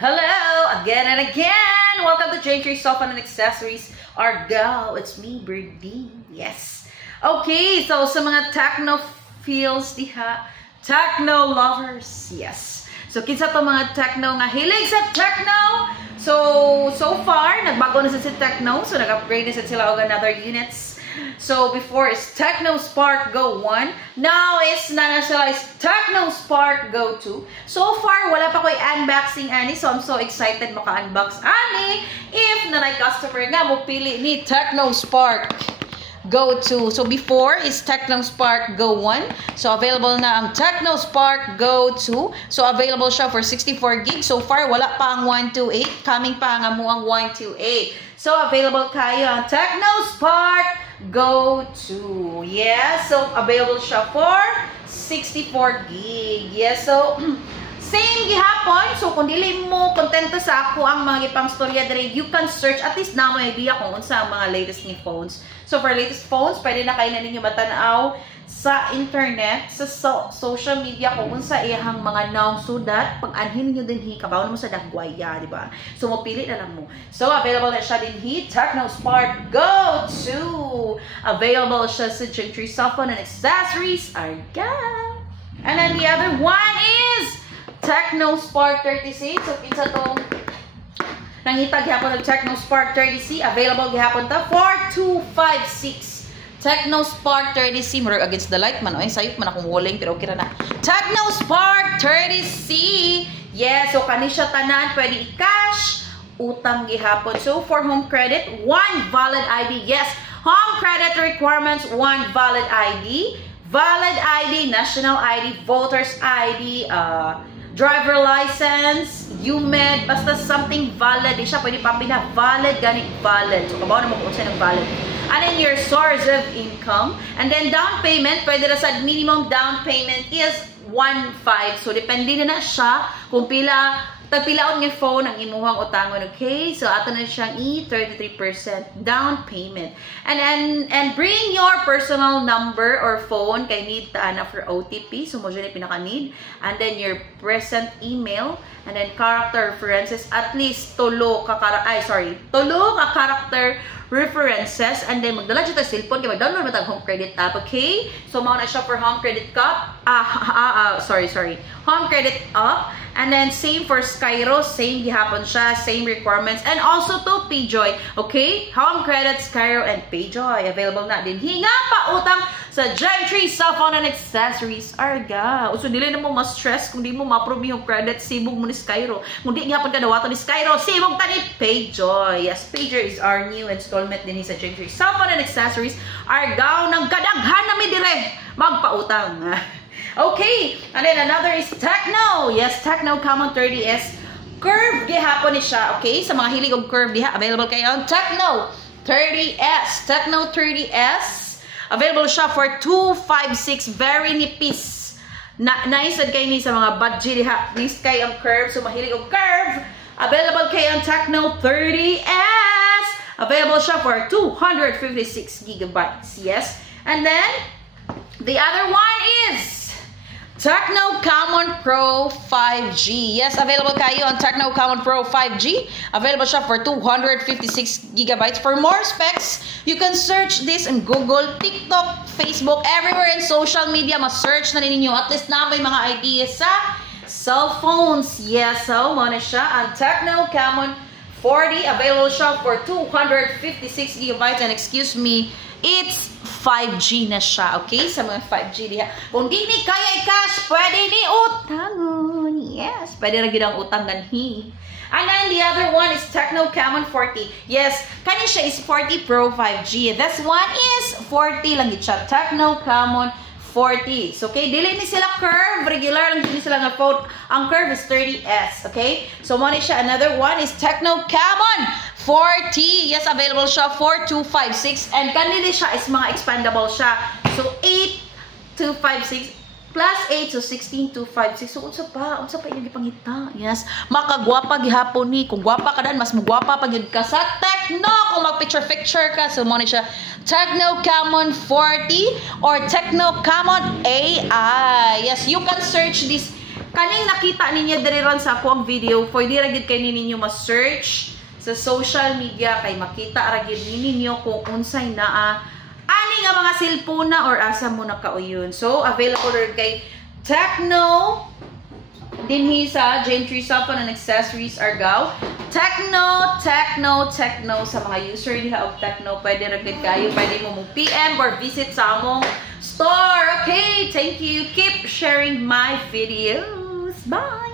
Hello again and again. Welcome to J3 Soft and Accessories. Argao, it's me, Birdie. Yes. Okay, so sa mga techno feels diha, techno lovers. Yes. So kinsa to mga techno nga hilig sa techno. So far nagbago na sa techno, so nag-upgrade na sila og another units. So before is Techno Spark Go 1. Now is sila is Techno Spark Go 2. So far wala pa ko'y unboxing ani, so I'm so excited maka-unbox ani if nanay customer nga mo pili ni Techno Spark Go 2. So before is Techno Spark Go 1. So available na ang Techno Spark Go 2. So available siya for 64 GB. So far wala pa ang 128. Coming pa ang amuang 128. So available kayo ang Techno Spark Go 2. Yeah, so available siya for 64 GB. Yeah, so same gihapon. So kung dili mo kontento sa ako ang mga ipang storya dire, you can search at least na mo idea kung unsa ang mga latest ni phones. So for latest phones, pwede na kayo na ninyo matanaw sa internet, sa social media kung unsa iyang mga noun, so that pag anhin niyo din kabaw mo sa dagwaya, di ba? So mapili na lang mo. So available na siya din Techno Spark Go 2. Available siya sa J3 Soft and Accessories. Argao. And then the other one is Techno Spark 30C. So kinsa tong nangita gihapon ng Techno Spark 30C. Available gihapon ta for 256. Techno Spark 30C. Murag against the light man. Oy, sayop man akong walling pero okay na. Techno Spark 30C. Yeah, so kani siya tanan pwede i-cash, utang gihapon. So for home credit, 1 valid ID. Yes, home credit requirements, 1 valid ID. Valid ID, national ID, voters ID, driver license, UMed, basta something valid. Di siya pwede papila valid, ganit valid. So kabaw na mo kung saan ng valid. And then your source of income. And then down payment, pwede na sa minimum down payment is 1.5. So depende na siya kung tagpilaon nga phone ang imuhang utangon, okay? So ato na siyang 33% down payment. And bring your personal number or phone kay need ta na for OTP. So mo dyan pinaka-need. And then your present email. And then character references. At least tulo ka character references. And then magdala dyan tayo cellphone kaya mag-download mo tag home credit app, okay? So mauna siya for home credit app. Home credit app. And then same for Skyro, same gihapon siya, same requirements. And also to PayJoy, okay? Home credit, Skyro, and PayJoy. Available na din. Hinga pa utang sa J3 Soft and Accessories. Arga. So dili na mo ma-stress kung di mo ma-approve yung credit, sibog mo ni Skyro. Kung di gihapon ka dawato ni Skyro, sibog ta ni PayJoy. Yes, PayJoy is our new installment din sa J3 Soft and Accessories. Arga, nang kadaghan na mi dire magpautang. Okay, and then another is Techno. Yes, Techno Common 30S. Curve gihapon ni siya. Okay, sa mga hilig og curve diha, available kayo ang Techno 30S. Techno 30S. Available siya for 256. Very nipis. Naisad kayo ni sa mga budget diha. Please kayo ang curve. So mahilig og curve. Available kayo ang Techno 30S. Available siya for 256 gigabytes. Yes. And then the other one is Techno Common Pro 5G. Yes, available kayo on Techno Common Pro 5G. Available siya for 256 gigabytes. For more specs, you can search this in Google, TikTok, Facebook, everywhere in social media. Mas-search na ninyo. At least na may mga ideas sa cell phones. Yes, so muna siya ang Techno Common 40. Available siya for 256 gigabytes. And excuse me, it's 5G na siya, okay? Sa mga 5G diha. Kung di ni kaya i-cash, pwede ni utangon. Yes, pwede na gina ang utang ganhi. And then the other one is Techno Common 40. Yes, kani siya is 40 Pro 5G. This one is 40 lang siya. Techno Common 40. So, okay, dili ni sila curve. Regular lang din sila nga phone. Ang curve is 30S, okay? So, money siya. Another one is Techno Common 40. Yes, available siya for 256. And kanili siya is mga expandable siya. So, 8,256 plus 8, so 16,256. So, unsa pa yung gipangita? Yes, makagwapa gihapon ni. Kung gwapa ka dan, mas magwapa pag yun ka sa Techno. Kung mag-picture-picture ka, so money siya. Techno Common 40 or Techno Common AI. Yes, you can search this kaning nakita ninyo diri ron sa akong video, pwede ra gid kay ninyo ma-search sa social media kay makita ra gid ninyo kung unsay naa ani nga mga cellphone or asa mo nakauyon. So available rin kay Tecno dinhi sa Gentry Softphone and Accessories Argao. Tecno sa mga user diha og Tecno, pwede ra gid kayo, pwede mo PM or visit sa among store. Okay, thank you. Keep sharing my videos. Bye.